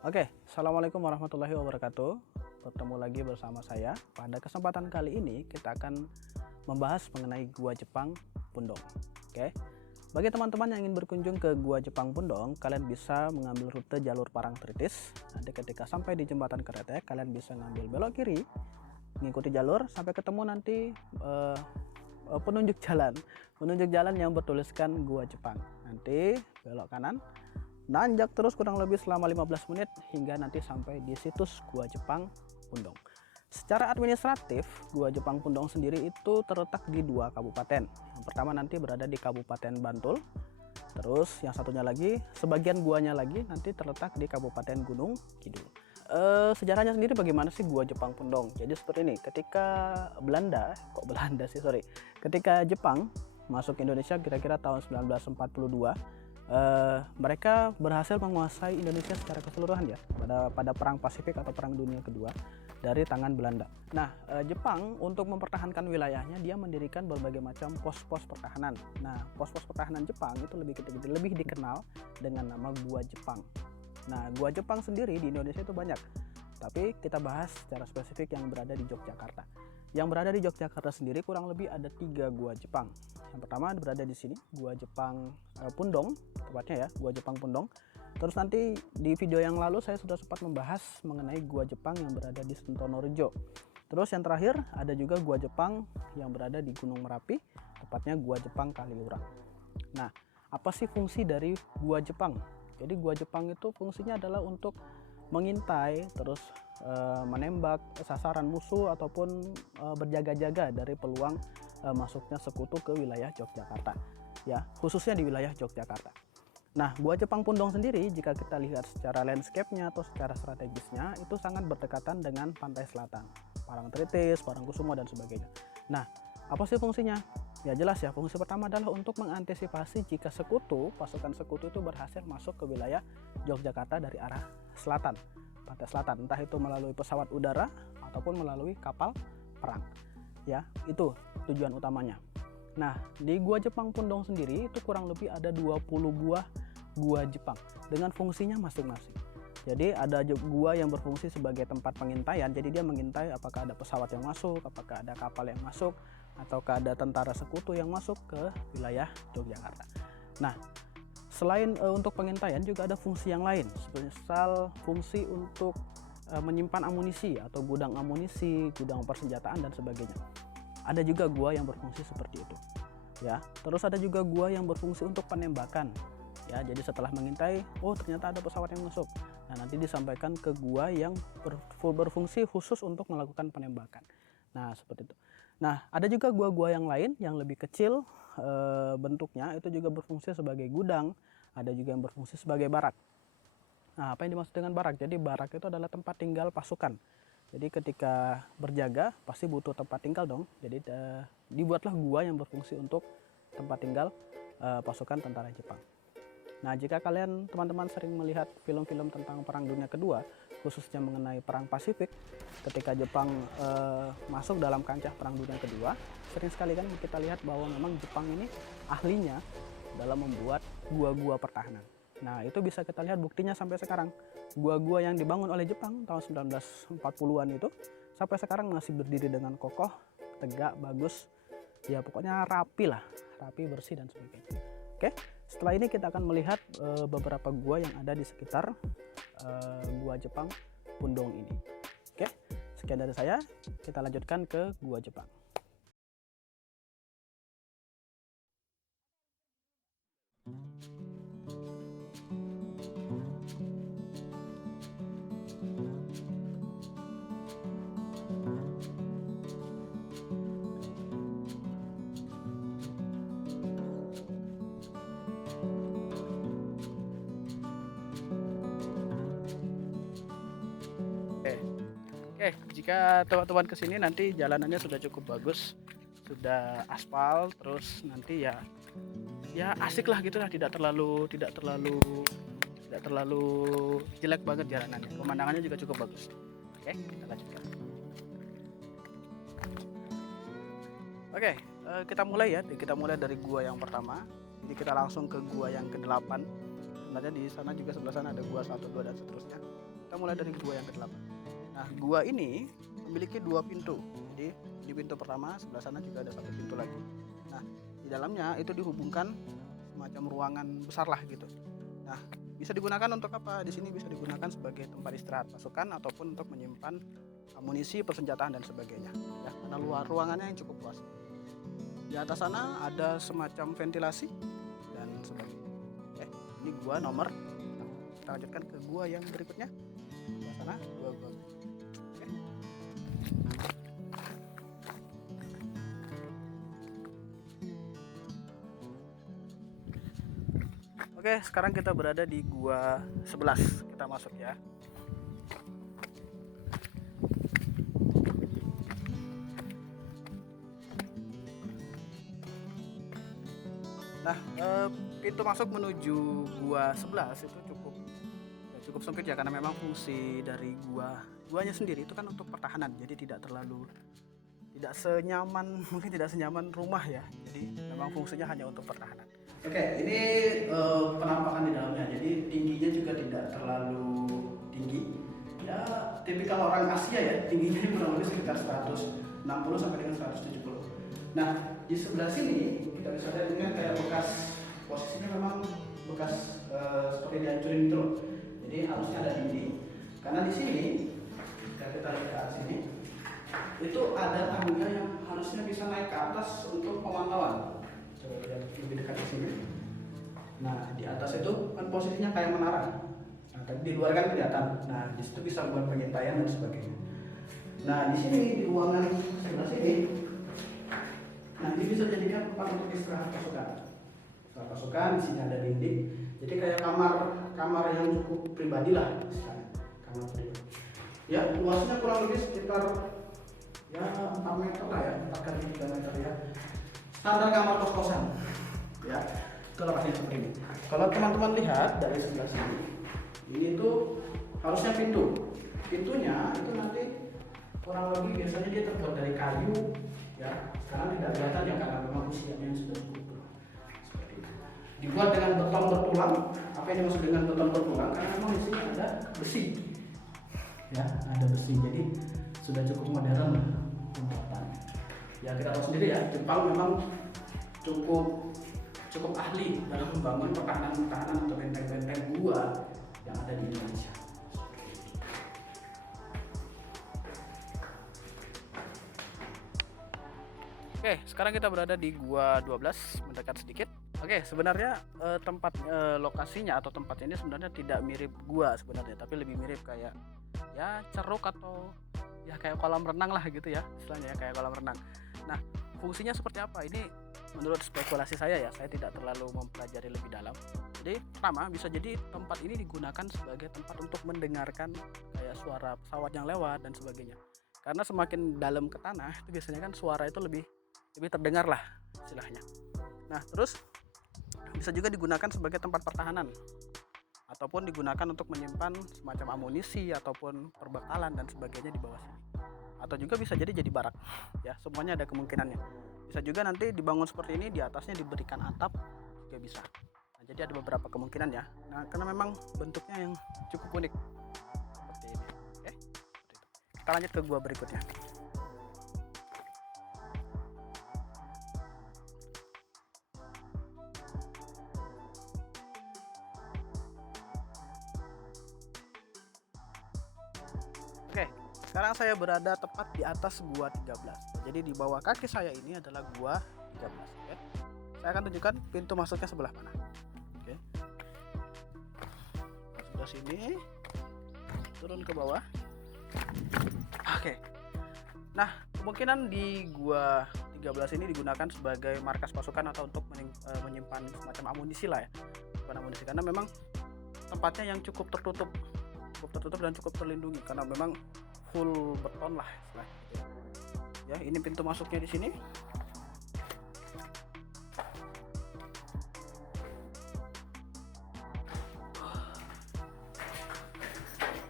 Oke, Assalamualaikum warahmatullahi wabarakatuh. Bertemu lagi bersama saya. Pada kesempatan kali ini kita akan membahas mengenai Gua Jepang Pundong. Oke, bagi teman-teman yang ingin berkunjung ke Gua Jepang Pundong, kalian bisa mengambil rute jalur Parangtritis. Nanti ketika sampai di jembatan Kretek, kalian bisa ngambil belok kiri, mengikuti jalur sampai ketemu nanti penunjuk jalan yang bertuliskan Gua Jepang. Nanti belok kanan, nanjak terus kurang lebih selama 15 menit hingga nanti sampai di situs Gua Jepang Pundong. Secara administratif, Gua Jepang Pundong sendiri itu terletak di 2 kabupaten. Yang pertama nanti berada di Kabupaten Bantul. Terus yang satunya lagi, sebagian guanya lagi nanti terletak di Kabupaten Gunung Kidul. Sejarahnya sendiri bagaimana sih Gua Jepang Pundong? Jadi seperti ini, ketika ketika Jepang masuk Indonesia kira-kira tahun 1942, mereka berhasil menguasai Indonesia secara keseluruhan ya pada perang Pasifik atau perang dunia kedua dari tangan Belanda. Nah, Jepang untuk mempertahankan wilayahnya dia mendirikan berbagai macam pos-pos pertahanan. Nah, pos-pos pertahanan Jepang itu lebih dikenal dengan nama Gua Jepang. Nah, Gua Jepang sendiri di Indonesia itu banyak, tapi kita bahas secara spesifik yang berada di Yogyakarta. Yang berada di Yogyakarta sendiri kurang lebih ada 3 Gua Jepang. Yang pertama berada di sini, Gua Jepang Pundong, tepatnya ya, Gua Jepang Pundong. Terus nanti di video yang lalu saya sudah sempat membahas mengenai Gua Jepang yang berada di Sentonorejo. Terus yang terakhir ada juga Gua Jepang yang berada di Gunung Merapi, tepatnya Gua Jepang Kaliurang. Nah, apa sih fungsi dari Gua Jepang? Jadi Gua Jepang itu fungsinya adalah untuk mengintai, terus menembak sasaran musuh ataupun berjaga-jaga dari peluang masuknya sekutu ke wilayah Yogyakarta, ya, khususnya di wilayah Yogyakarta. Nah, Gua Jepang Pundong sendiri jika kita lihat secara landscape-nya atau secara strategisnya itu sangat berdekatan dengan pantai selatan, Parangtritis, Parangkusumo dan sebagainya. Nah, apa sih fungsinya? Ya jelas ya, fungsi pertama adalah untuk mengantisipasi jika pasukan sekutu itu berhasil masuk ke wilayah Yogyakarta dari arah selatan, pantai selatan, entah itu melalui pesawat udara ataupun melalui kapal perang. Ya, itu tujuan utamanya. Nah, di Gua Jepang Pundong sendiri itu kurang lebih ada 20 buah Gua Jepang dengan fungsinya masing-masing. Jadi ada gua yang berfungsi sebagai tempat pengintaian, jadi dia mengintai apakah ada pesawat yang masuk, apakah ada kapal yang masuk, ataukah ada tentara sekutu yang masuk ke wilayah Yogyakarta. Nah, selain untuk pengintaian juga ada fungsi yang lain, misal fungsi untuk menyimpan amunisi atau gudang amunisi, gudang persenjataan dan sebagainya. Ada juga gua yang berfungsi seperti itu. Ya, terus ada juga gua yang berfungsi untuk penembakan. Ya, jadi setelah mengintai, oh ternyata ada pesawat yang masuk. Nah, nanti disampaikan ke gua yang berfungsi khusus untuk melakukan penembakan. Nah, seperti itu. Nah, ada juga gua-gua yang lain yang lebih kecil bentuknya, itu juga berfungsi sebagai gudang, ada juga yang berfungsi sebagai barak. Nah, apa yang dimaksud dengan barak? Jadi barak itu adalah tempat tinggal pasukan. Jadi ketika berjaga pasti butuh tempat tinggal dong. Jadi dibuatlah gua yang berfungsi untuk tempat tinggal pasukan tentara Jepang. Nah, jika kalian teman-teman sering melihat film-film tentang Perang Dunia Kedua, khususnya mengenai Perang Pasifik, ketika Jepang masuk dalam kancah Perang Dunia Kedua, sering sekali kan kita lihat bahwa memang Jepang ini ahlinya dalam membuat gua-gua pertahanan. Nah, itu bisa kita lihat buktinya sampai sekarang. Gua-gua yang dibangun oleh Jepang tahun 1940-an itu sampai sekarang masih berdiri dengan kokoh, tegak, bagus. Ya pokoknya rapi lah, rapi, bersih dan sebagainya. Oke, setelah ini kita akan melihat beberapa gua yang ada di sekitar Gua Jepang Pundong ini. Oke, sekian dari saya. Kita lanjutkan ke Gua Jepang. Oke, jika teman-teman kesini nanti jalanannya sudah cukup bagus, sudah aspal, terus nanti ya asik lah gitu lah, tidak terlalu jelek banget jalanannya, pemandangannya juga cukup bagus. Oke, kita lanjutkan. Oke, kita mulai ya, kita mulai dari gua yang pertama. Jadi kita langsung ke gua yang ke-8. sebenarnya di sana juga sebelah sana ada gua 1, 2 dan seterusnya. Kita mulai dari gua yang ke-8. Nah, gua ini memiliki 2 pintu. Jadi di pintu pertama sebelah sana juga ada 1 pintu lagi. Nah, di dalamnya itu dihubungkan semacam ruangan besar lah gitu. Nah, bisa digunakan untuk apa? Di sini bisa digunakan sebagai tempat istirahat pasukan ataupun untuk menyimpan amunisi, persenjataan dan sebagainya. Ya, karena ruangannya yang cukup luas. Di atas sana ada semacam ventilasi dan sebagainya. Oke, ini gua nomor. Kita lanjutkan ke gua yang berikutnya. Di sana gua. Oke. Oke, sekarang kita berada di gua 11. Kita masuk ya. Nah, pintu masuk menuju gua 11 itu cukup sempit ya, karena memang fungsi dari guanya sendiri itu kan untuk pertahanan. Jadi tidak senyaman mungkin tidak senyaman rumah ya. Jadi memang fungsinya hanya untuk pertahanan. Oke, ini penampakan di dalamnya. Jadi tingginya juga tidak terlalu tinggi. Ya, tipikal orang Asia ya, tingginya kurang lebih sekitar 160 sampai dengan 170. Nah, di sebelah sini kita bisa lihat ini kayak bekas, posisinya memang bekas seperti dihancurin gitu loh. Jadi harusnya ada dinding. Karena di sini kita lihat ke atas sini, itu ada tangga yang harusnya bisa naik ke atas untuk pemantauan. Coba lihat lebih dekat di sini. Nah, di atas itu kan posisinya kayak menara. Nah, di luar kan kelihatan. Nah, di situ bisa buat pengintaian dan sebagainya. Nah, di sini di ruangan sebelah sini, nah ini bisa jadikan tempat untuk istirahat pasukan. Istirahat pasukan, di sini ada dinding. Jadi kayak kamar yang cukup pribadi lah, misalnya kamar pribadi. Ya, luasnya kurang lebih sekitar ya 4 meter lah ya, 4 kali 3 meter ya. Standar kamar kos-kosan. Ya, itu lokasinya seperti ini. Kalau teman-teman lihat dari sebelah sini, ini tuh harusnya pintu. Pintunya itu nanti kurang lebih biasanya dia terbuat dari kayu. Ya, sekarang tidak kelihatan ya karena memang usianya yang sudah cukup tua. Seperti itu. Dibuat dengan beton bertulang. Apa yang dimaksud dengan beton bertulang? Karena memang di sini ada besi. Ya, ada besi. Jadi sudah cukup modern pembuatannya. Ya, kita tahu sendiri ya, Jepang memang cukup ahli dalam membangun pertahanan atau benteng-benteng gua yang ada di Indonesia. Oke, sekarang kita berada di gua 12, mendekat sedikit. Oke, sebenarnya lokasinya atau tempat ini sebenarnya tidak mirip gua sebenarnya, tapi lebih mirip kayak ya ceruk atau ya kayak kolam renang lah gitu ya, istilahnya ya kayak kolam renang. Nah, fungsinya seperti apa? Ini menurut spekulasi saya ya, saya tidak terlalu mempelajari lebih dalam. Jadi pertama, bisa jadi tempat ini digunakan sebagai tempat untuk mendengarkan kayak suara pesawat yang lewat dan sebagainya. Karena semakin dalam ke tanah itu biasanya kan suara itu lebih terdengar lah istilahnya. Nah, terus bisa juga digunakan sebagai tempat pertahanan ataupun digunakan untuk menyimpan semacam amunisi ataupun perbekalan dan sebagainya di bawah sini. Atau juga bisa jadi barak. Ya, semuanya ada kemungkinannya. Bisa juga nanti dibangun seperti ini, di atasnya diberikan atap juga bisa. Nah, jadi ada beberapa kemungkinan ya. Nah, karena memang bentuknya yang cukup unik seperti ini. Oke, seperti itu. Kita lanjut ke gua berikutnya. Oke, sekarang saya berada tepat di atas gua 13. Jadi di bawah kaki saya ini adalah gua 13. Oke. Saya akan tunjukkan pintu masuknya sebelah mana. Oke. Sebelah sini. Turun ke bawah. Oke. Nah, kemungkinan di gua 13 ini digunakan sebagai markas pasukan atau untuk menyimpan semacam amunisi lah ya. Bukan amunisi, karena memang tempatnya yang cukup tertutup dan cukup terlindungi karena memang full beton lah istilahnya. Ya, ini pintu masuknya di sini.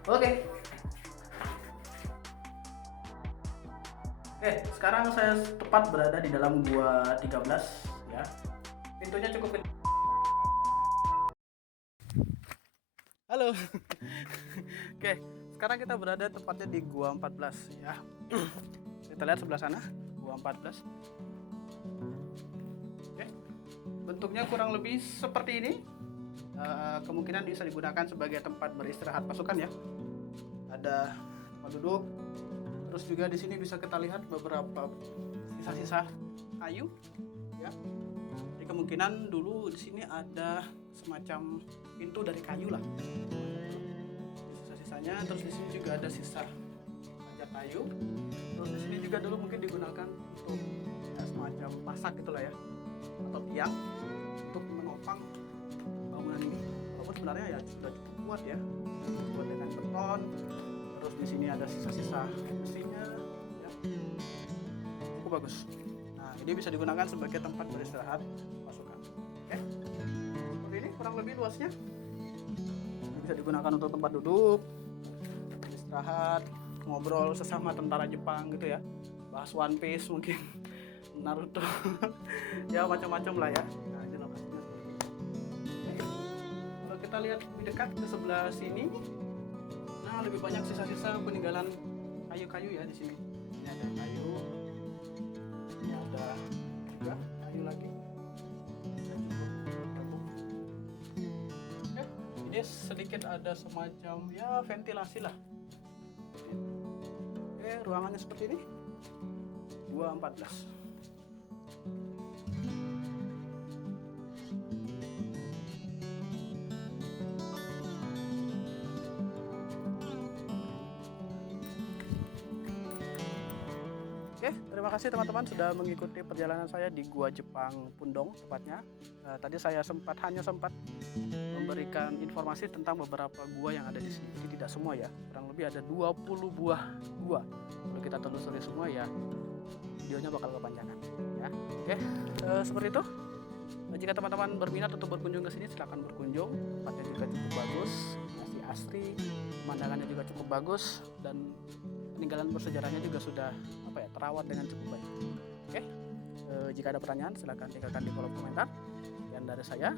Oke, sekarang saya tepat berada di dalam gua 13 ya. Pintunya cukup kecil. Halo. Oke, sekarang kita berada tepatnya di Gua 14 ya. Kita lihat sebelah sana, Gua 14. Oke. Bentuknya kurang lebih seperti ini. Kemungkinan bisa digunakan sebagai tempat beristirahat pasukan ya. Ada tempat duduk. Terus juga di sini bisa kita lihat beberapa sisa-sisa kayu ya. Jadi kemungkinan dulu di sini ada semacam pintu dari kayu lah. Sisa-sisanya, terus di sini juga ada sisa pajak kayu. Terus di sini juga dulu mungkin digunakan untuk ya, semacam pasak gitulah ya, atau tiang untuk menopang bangunan ini. Walaupun sebenarnya ya sudah cukup kuat ya, buat dengan beton. Terus di sini ada sisa-sisa mesinnya ya. Cukup bagus. Nah, ini bisa digunakan sebagai tempat beristirahat pasukan. Oke. Seperti ini kurang lebih luasnya. Ini bisa digunakan untuk tempat duduk, istirahat, ngobrol sesama tentara Jepang gitu ya. Bahas One Piece mungkin, Naruto. Ya macam-macam lah ya. Nah, ini lokasinya seperti ini. Kalau kita lihat lebih dekat ke sebelah sini, nah lebih banyak sisa-sisa peninggalan kayu-kayu ya di sini. Ini ada kayu, ini ada juga kayu lagi. Oke, ini sedikit ada semacam ya ventilasi lah. Oke, ruangannya seperti ini. Gua 14. Oke, terima kasih teman-teman sudah mengikuti perjalanan saya di Gua Jepang Pundong tepatnya. Tadi saya hanya sempat memberikan informasi tentang beberapa gua yang ada di sini. Jadi tidak semua ya, kurang lebih ada 20 buah gua. Kalau kita telusuri semua ya, videonya bakal kepanjangan. Ya, oke, seperti itu. Jika teman-teman berminat untuk berkunjung ke sini, silahkan berkunjung. Tempatnya juga cukup bagus, masih asri, pemandangannya juga cukup bagus, dan peninggalan bersejarahnya juga sudah terawat dengan cukup baik. Oke, jika ada pertanyaan silahkan tinggalkan di kolom komentar. Dan dari saya,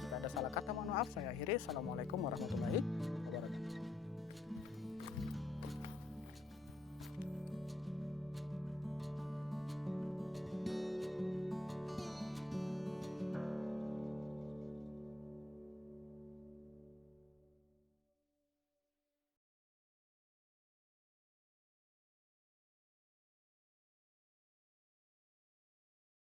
jika ada salah kata mohon maaf, saya akhiri. Assalamualaikum warahmatullahi wabarakatuh.